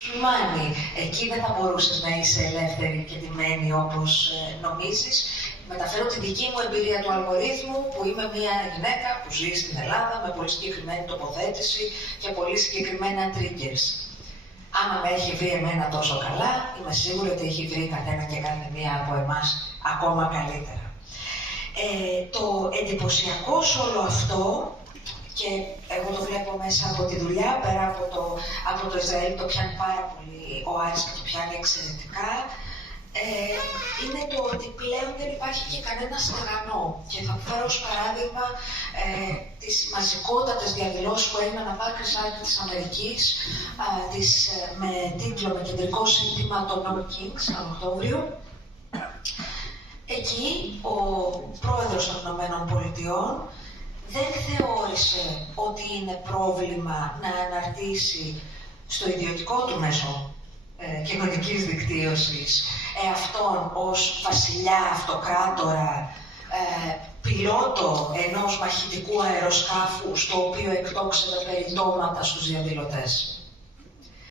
μουσουλμάνοι. Εκεί δεν θα μπορούσες να είσαι ελεύθερη και ντυμένη όπως νομίζεις. Μεταφέρω τη δική μου εμπειρία του αλγορίθμου, που είμαι μια γυναίκα που ζει στην Ελλάδα με πολύ συγκεκριμένη τοποθέτηση και πολύ συγκεκριμένα triggers. Άμα με έχει βρει εμένα τόσο καλά, είμαι σίγουρη ότι έχει βρει καθένα και κάθε μία από εμάς ακόμα καλύτερα. Το εντυπωσιακό σε όλο αυτό, και εγώ το βλέπω μέσα από τη δουλειά, πέρα από το Ισραήλ το πιάνει πάρα πολύ ο Άρης και το πιάνει εξαιρετικά, είναι το ότι πλέον δεν υπάρχει και κανένα στεγανό. Και θα φέρω ως παράδειγμα τις μαζικότατες διαδηλώσεις που έγιναν από άκρη σ' άκρη της Αμερικής, με τίτλο, με κεντρικό σύνθημα το No Kings, τον Οκτώβριο. Εκεί ο πρόεδρος των Ηνωμένων Πολιτειών δεν θεώρησε ότι είναι πρόβλημα να αναρτήσει στο ιδιωτικό του μέσο κοινωνικής δικτύωσης εαυτόν ως βασιλιά, αυτοκράτορα, πιλότο ενός μαχητικού αεροσκάφου, στο οποίο εκτόξευε περιτώματα στους διαδηλωτές.